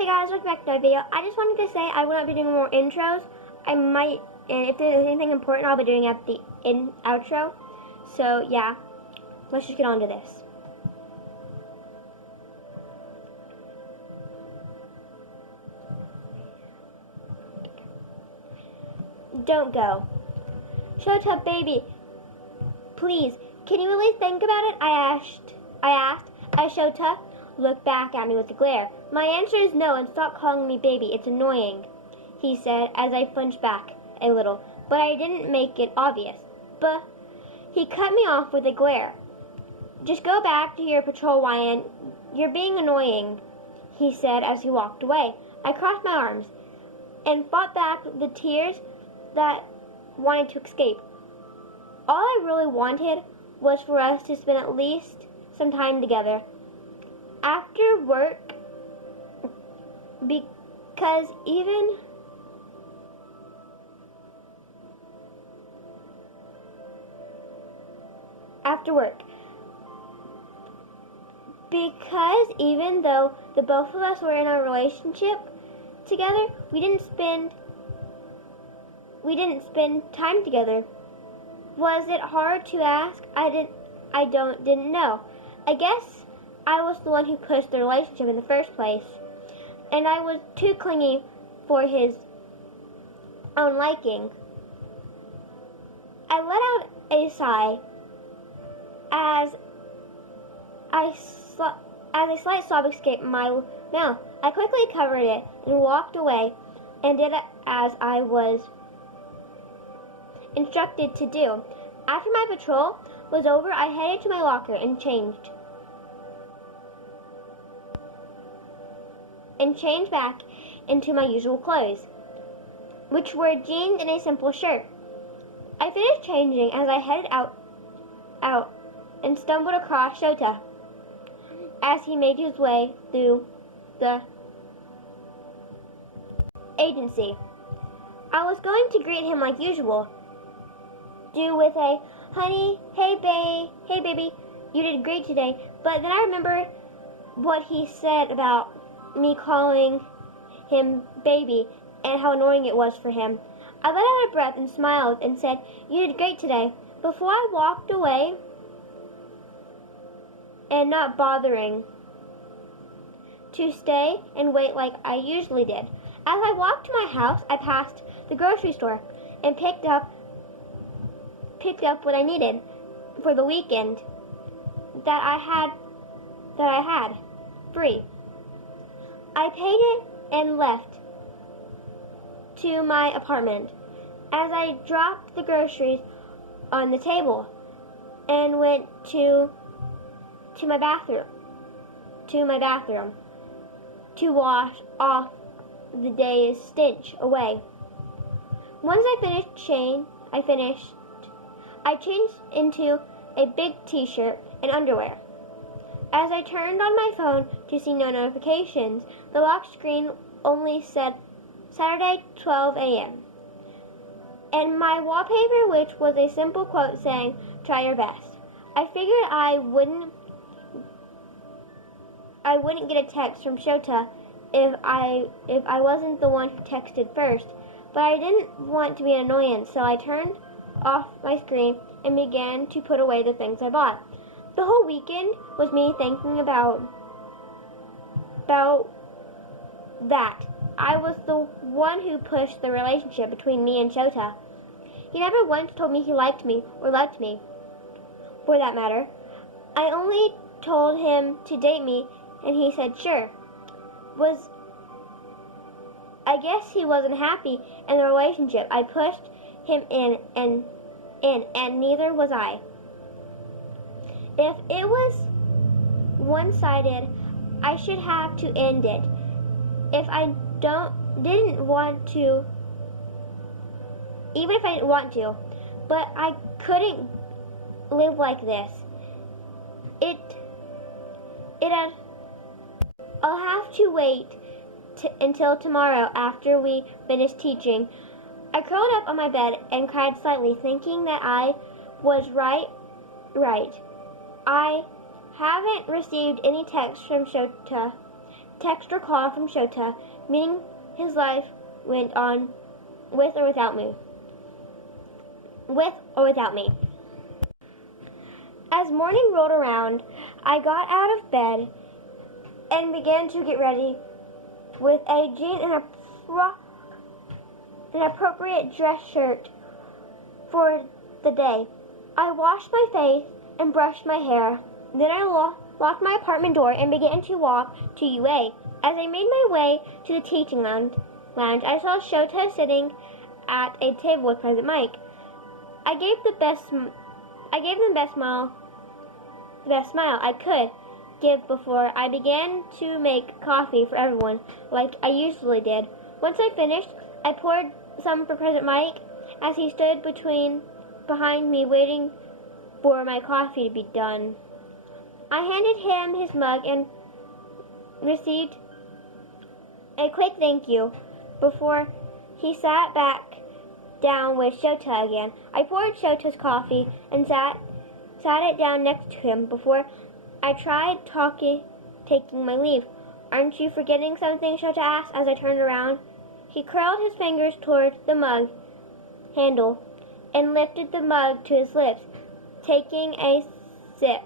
Hey guys, welcome back to my video. I just wanted to say I will not be doing more intros. I might, and if there's anything important, I'll be doing at the outro. So yeah, let's just get on to this. Don't go. Shota, baby, please, can you at least think about it? I asked as Shota looked back at me with a glare. My answer is no, and stop calling me baby. It's annoying, he said as I flinched back a little, but I didn't make it obvious. But he cut me off with a glare. Just go back to your patrol, Ryan. You're being annoying, he said as he walked away. I crossed my arms and fought back the tears that wanted to escape. All I really wanted was for us to spend at least some time together after work, because even though the both of us were in a relationship together, we didn't spend time together. Was it hard to ask? I didn't know. I guess I was the one who pushed the relationship in the first place, and I was too clingy for his own liking. I let out a sigh as a slight sob escaped my mouth. I quickly covered it and walked away and did as I was instructed to do. After my patrol was over, I headed to my locker and changed back into my usual clothes, which were jeans and a simple shirt. I finished changing as I headed out and stumbled across Shota as he made his way through the agency. I was going to greet him like usual, do with a honey, hey baby, you did great today, but then I remembered what he said about me calling him baby and how annoying it was for him. I let out a breath and smiled and said, you did great today, before I walked away and not bothering to stay and wait like I usually did. As I walked to my house, I passed the grocery store and picked up what I needed for the weekend that I had free. I paid it and left to my apartment. As I dropped the groceries on the table and went to my bathroom to wash off the day's stench away. Once I changed into a big t-shirt and underwear. As I turned on my phone to see no notifications, the lock screen only said Saturday, 12 a.m. and my wallpaper, which was a simple quote saying, try your best. I figured I wouldn't get a text from Shota if I wasn't the one who texted first, but I didn't want to be an annoyance, so I turned off my screen and began to put away the things I bought. The whole weekend was me thinking about that. I was the one who pushed the relationship between me and Shota. He never once told me he liked me or loved me, for that matter. I only told him to date me, and he said sure. I guess he wasn't happy in the relationship. I pushed him in, and neither was I. If it was one-sided, I should have to end it. If I didn't want to, but I couldn't live like this. I'll have to wait until tomorrow after we finish teaching. I curled up on my bed and cried slightly, thinking that I was right. I haven't received any text from Shota text or call from Shota, meaning his life went on with or without me. With or without me. As morning rolled around, I got out of bed and began to get ready with a jean and an appropriate dress shirt for the day. I washed my face and brushed my hair. Then I locked my apartment door and began to walk to UA. As I made my way to the teaching lounge, I saw Shota sitting at a table with President Mike. I gave the best smile I could give before I began to make coffee for everyone, like I usually did. Once I finished, I poured some for President Mike as he stood behind me waiting for my coffee to be done. I handed him his mug and received a quick thank you before he sat back down with Shota again. I poured Shota's coffee and sat it down next to him before I tried taking my leave. Aren't you forgetting something? Shota asked as I turned around. He curled his fingers toward the mug handle and lifted the mug to his lips, taking a sip.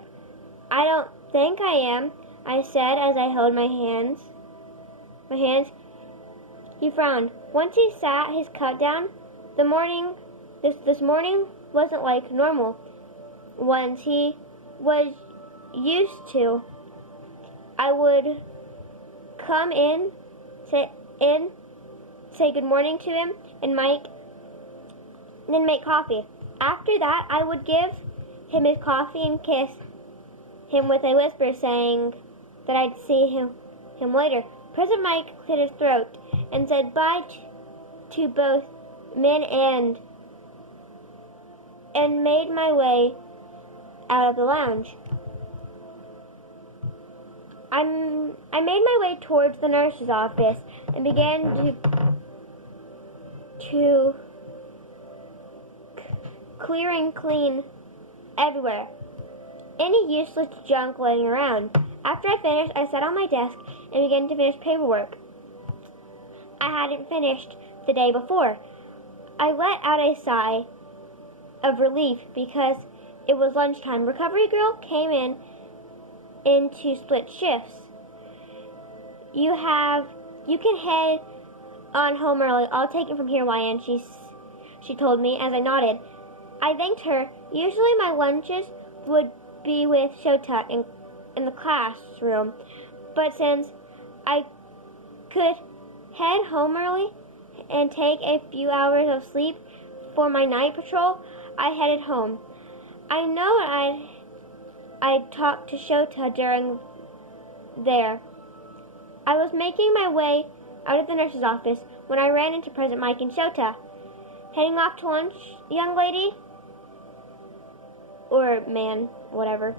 I don't think I am, I said as I held my hands. He frowned. Once he sat his cup down, this morning wasn't like normal ones he was used to. I would come in, say good morning to him, and then make coffee. After that, I would give him his coffee and kiss him with a whisper, saying that I'd see him later. President Mike cleared his throat and said bye to both men and made my way out of the lounge. I made my way towards the nurse's office and began to clear and clean everywhere. Any useless junk laying around. After I finished, I sat on my desk and began to finish paperwork I hadn't finished the day before. I let out a sigh of relief because it was lunchtime. Recovery girl came into split shifts. You can head on home early. I'll take it from here, YN, she told me as I nodded. I thanked her. Usually my lunches would be with Shota in the classroom, but since I could head home early and take a few hours of sleep for my night patrol, I headed home. I know I'd talked to Shota during there. I was making my way out of the nurse's office when I ran into President Mike and Shota. Heading off to lunch, young lady? Or man, whatever,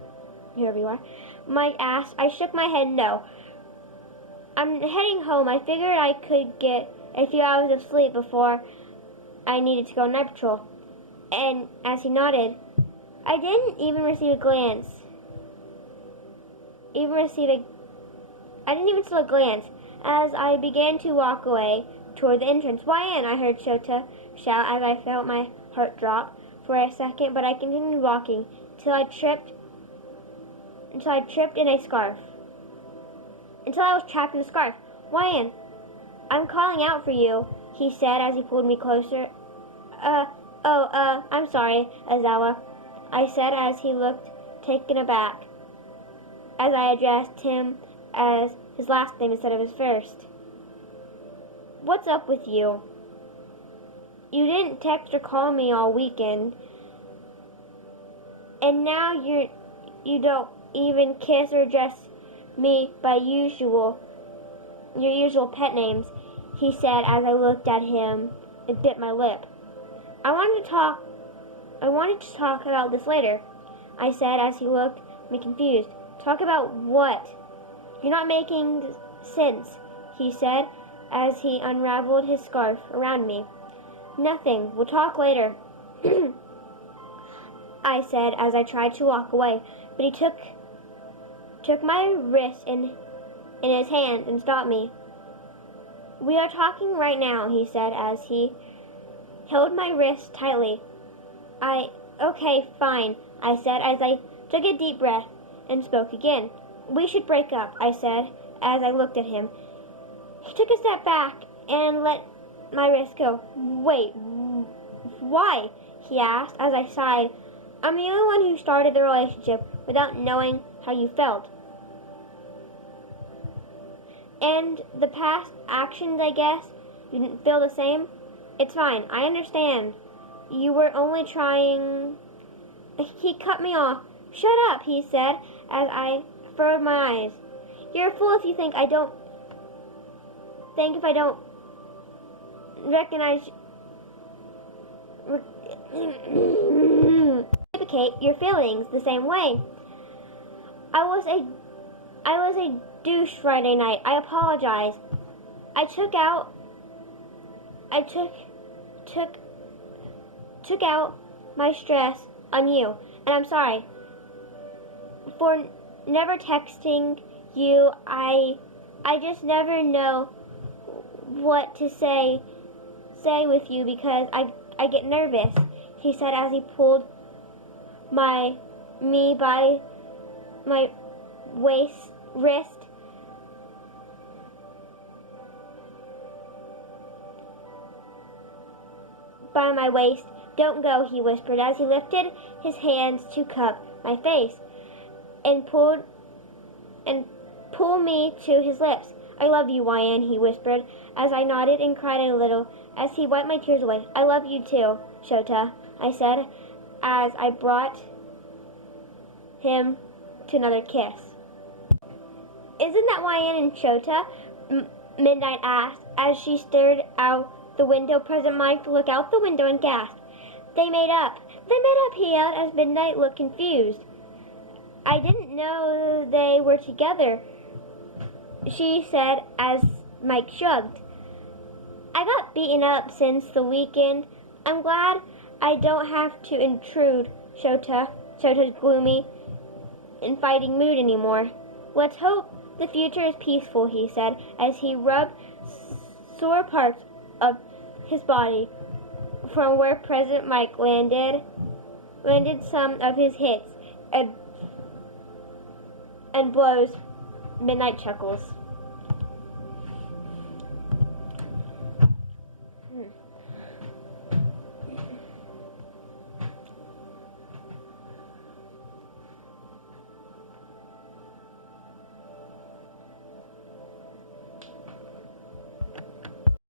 whoever you are. Mike asked. I shook my head no. I'm heading home. I figured I could get a few hours of sleep before I needed to go night patrol. And as he nodded, I didn't even receive a glance. I didn't even see a glance as I began to walk away toward the entrance. YN, I heard Shota shout as I felt my heart drop for a second, but I continued walking until I tripped in a scarf. Until I was trapped in a scarf. YN, I'm calling out for you, he said as he pulled me closer. I'm sorry, Aizawa, I said as he looked taken aback as I addressed him as his last name instead of his first. What's up with you? You didn't text or call me all weekend, and now you don't even kiss or address me by your usual pet names, he said as I looked at him and bit my lip. I wanted to talk about this later, I said as he looked me confused. Talk about what? You're not making sense, he said as he unraveled his scarf around me. Nothing. We'll talk later, I said as I tried to walk away, but he took my wrist in in his hand and stopped me. "We are talking right now," he said as he held my wrist tightly. Okay, fine," I said as I took a deep breath and spoke again. "We should break up," I said as I looked at him. He took a step back and let my wrist go. "Wait, why?" he asked as I sighed. "I'm the only one who started the relationship without knowing how you felt. And the past actions, I guess, you didn't feel the same? It's fine, I understand. You were only trying..." He cut me off. "Shut up," he said as I furrowed my eyes. "You're a fool if you think if I don't recognize reciprocate your feelings the same way. I was a douche Friday night. I apologize. I took out my stress on you, and I'm sorry for never texting you. I just never know what to say with you because I get nervous," he said as he pulled me by my wrist. By my waist. "Don't go," he whispered as he lifted his hands to cup my face and pull me to his lips. "I love you, YN," he whispered as I nodded and cried a little as he wiped my tears away. "I love you too, Shota," I said as I brought him to another kiss. "Isn't that YN and Shota?" Midnight asked as she stared out the window. President Mike looked out the window and gasped. They made up, he yelled as Midnight looked confused. "I didn't know they were together," she said as Mike shrugged. "I got beaten up since the weekend. I'm glad I don't have to intrude Shota's gloomy and fighting mood anymore. Let's hope the future is peaceful," he said as he rubbed sore parts of his body from where President Mike landed some of his hits and blows. Midnight chuckles.